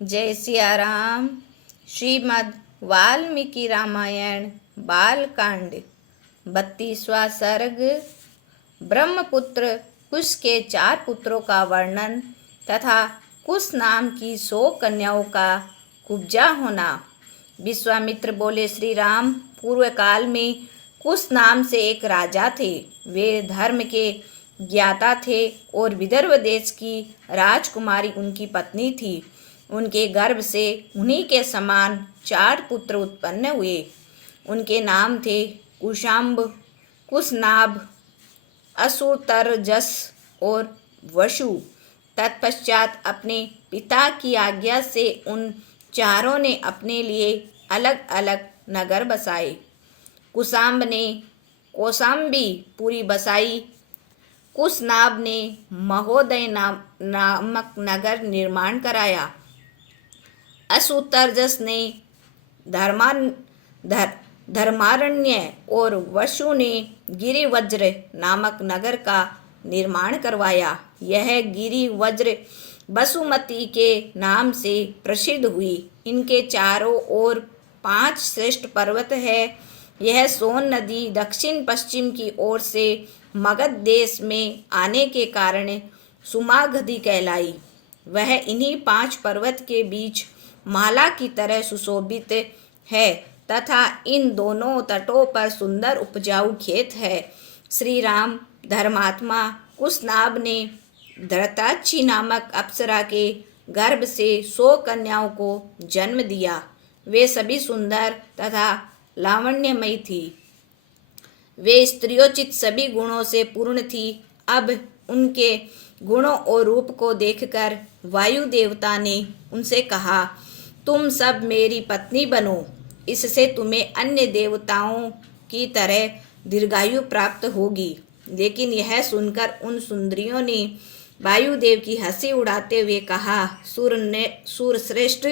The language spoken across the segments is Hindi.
जय सिया राम। श्रीमद् वाल्मीकि रामायण बालकांड 32वां सर्ग। ब्रह्मपुत्र कुश के 4 पुत्रों का वर्णन तथा कुश नाम की 100 कन्याओं का कुब्जा होना। विश्वामित्र बोले, श्री राम, पूर्व काल में कुश नाम से एक राजा थे। वे धर्म के ज्ञाता थे और विदर्भ देश की राजकुमारी उनकी पत्नी थी। उनके गर्भ से उन्हीं के समान 4 पुत्र उत्पन्न हुए। उनके नाम थे कुशाम्ब, कुशनाभ, असुतरजस और वसु। तत्पश्चात अपने पिता की आज्ञा से उन चारों ने अपने लिए अलग अलग नगर बसाए। कुशाम्ब ने कौशाम्बी पुरी बसाई। कुशनाभ ने महोदय नामक नगर निर्माण कराया। असुतरजस ने धर्मारण्य और वसु ने गिरिवज्र नामक नगर का निर्माण करवाया। यह गिरिवज्र वसुमती के नाम से प्रसिद्ध हुई। इनके चारों ओर 5 श्रेष्ठ पर्वत है। यह सोन नदी दक्षिण पश्चिम की ओर से मगध देश में आने के कारण सुमागधी कहलाई। वह इन्हीं 5 पर्वत के बीच माला की तरह सुशोभित है तथा इन दोनों तटों पर सुंदर उपजाऊ खेत है। श्री राम धर्मात्मा कुशनाभ ने धृताक्षी नामक अप्सरा के गर्भ से 100 कन्याओं को जन्म दिया। वे सभी सुंदर तथा लावण्यमयी थी। वे स्त्रियोचित सभी गुणों से पूर्ण थी। अब उनके गुणों और रूप को देखकर वायु देवता ने उनसे कहा, तुम सब मेरी पत्नी बनो। इससे तुम्हें अन्य देवताओं की तरह दीर्घायु प्राप्त होगी। लेकिन यह सुनकर उन सुंदरियों ने वायुदेव की हंसी उड़ाते हुए कहा, सूरश्रेष्ठ,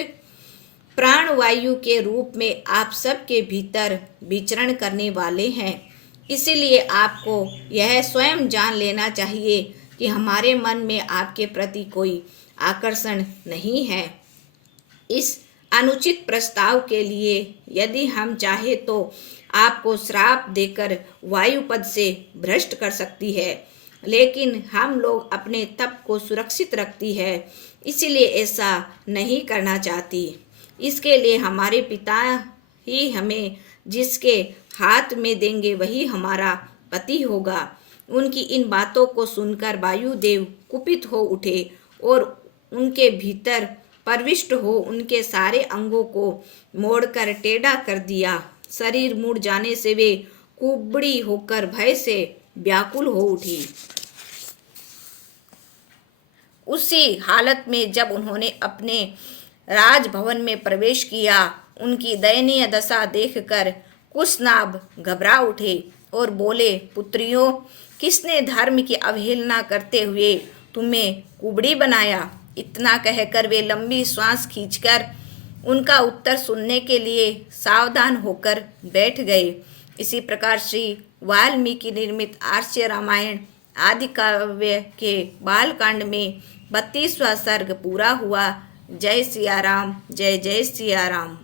प्राणवायु के रूप में आप सबके भीतर विचरण करने वाले हैं। इसीलिए आपको यह स्वयं जान लेना चाहिए कि हमारे मन में आपके प्रति कोई आकर्षण नहीं है। इस अनुचित प्रस्ताव के लिए यदि हम चाहे तो आपको श्राप देकर वायुपद से भ्रष्ट कर सकती है, लेकिन हम लोग अपने तप को सुरक्षित रखती है, इसीलिए ऐसा नहीं करना चाहती। इसके लिए हमारे पिता ही हमें जिसके हाथ में देंगे वही हमारा पति होगा। उनकी इन बातों को सुनकर वायुदेव कुपित हो उठे और उनके भीतर प्रविष्ट हो उनके सारे अंगों को मोड़कर टेढ़ा कर दिया। शरीर मुड़ जाने से वे कुबड़ी होकर भय से व्याकुल हो उठी। उसी हालत में जब उन्होंने अपने राजभवन में प्रवेश किया, उनकी दयनीय दशा देखकर कुशनाभ घबरा उठे और बोले, पुत्रियों, किसने धर्म की अवहेलना करते हुए तुम्हें कुबड़ी बनाया? इतना कहकर वे लंबी श्वास खींचकर उनका उत्तर सुनने के लिए सावधान होकर बैठ गए। इसी प्रकार श्री वाल्मीकि निर्मित आर्ष रामायण आदि काव्य के बालकांड में 32वां सर्ग पूरा हुआ। जय सिया राम। जय जय सिया राम।